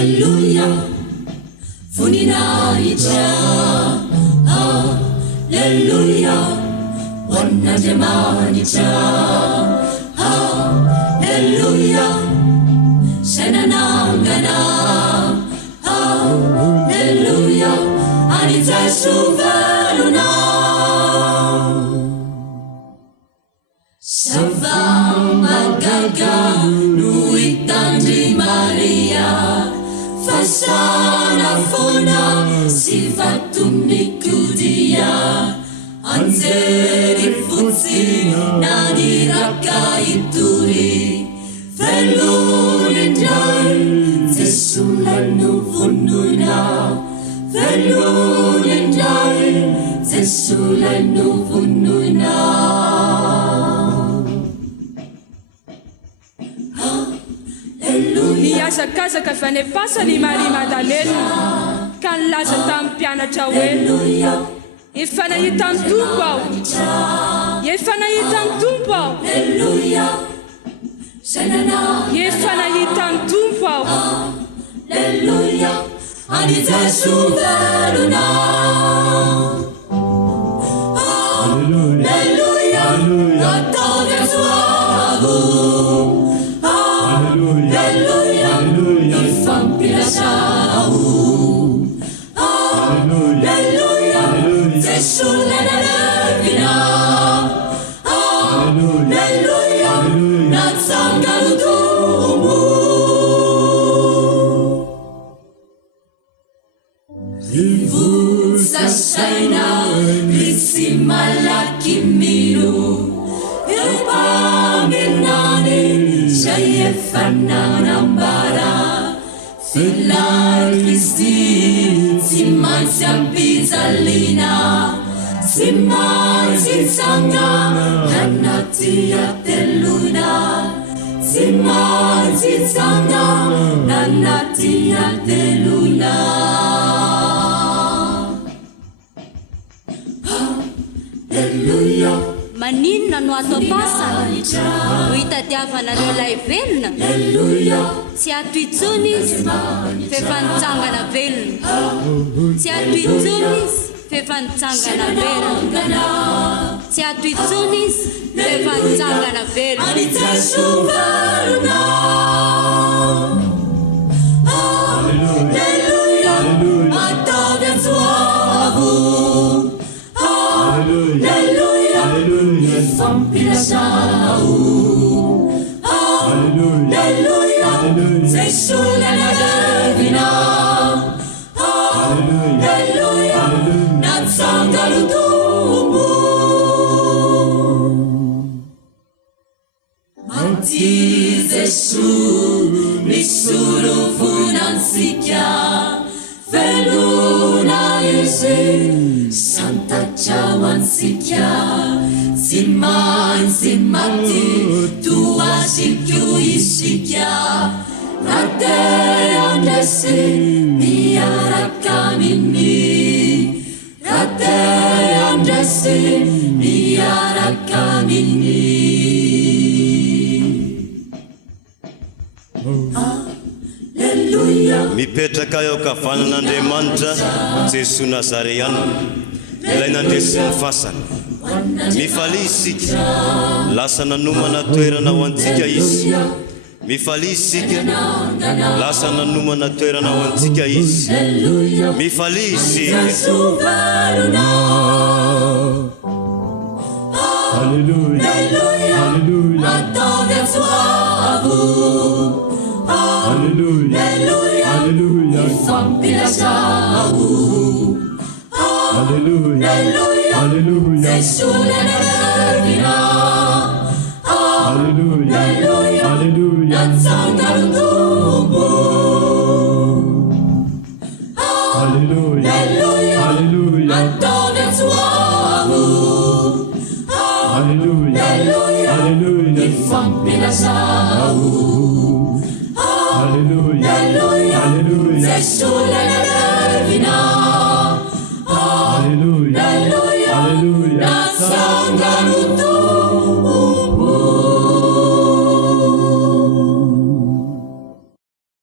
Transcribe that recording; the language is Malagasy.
Alleluia, funinaija. Alleluia, wanajamanija. Alleluia, shananangana. Alleluia, anitasuveluna. Savamagaga nuitandri Maria, fasana fona sivatumnikudia. Anzeri futsi nadiraka ituri, velunindai zesulanu vunuina. Velunindai zesulanu vunuina. Niazakazaka vanepasany Maria Madalena ka nilaza tamin'ny mpianatra hoe efa nahita ny Tompo aho, efa nahita ny Tompo aho, efa nahita ny Tompo aho. Alleluia, anitasuveluna. Alleluia, atavia suavo. Alleluia, ifampilasau. Alleluia, zesulenelevina. Alleluia, natsangalutumu. Rivusa saina, risimalaki minu. Ilpaminani, Fananambara, Filar Christi, Simansia Pizzalina, Simansi Sanga, Nanatia Teluna, Simansi Sanga, Nanatia Teluna. Hallelujah. Maninona no atao pasana no hitadiavanareo ilay velona, tsy ato intsony izy fa efa nitsangana velona, tsy ato intsony izy fa efa nitsangana velona, tsy ato intsony izy fa efa nitsangana velona. Alleluia, atavia suavo. Alleluia, ifampilasau. Alleluia, zesulenelevina. Alleluia, natsangalutumu. Mati Zesu, misuru funansikia. Veluna isi, Santa Chawansikia. Siman simati, tua sikyu isikia. Rate andesi, niarakamini. Rate andesi, niarakamini. Mipetraka eo kavanan'Andriamanitra Jesu Nazareana, ilay nandresiny fasana. Mifalia isika, lasa nanomana toerana ho antsika izy. Mifalia isika, lasa nanomana toerana ho antsika izy. Mifalia isika. Alleluia, alleluia, atavia suavo. Alleluia, alleluia, ifampilasau. Alleluia, alleluia, zesulenelevina. Alleluia, alleluia, natsangalutumu. Alleluia, alleluia, atavia suavo. Alleluia, alleluia, ifampilasau. Alleluia, alleluia, zesulenelevina. Alleluia, alleluia, natsangalutumu.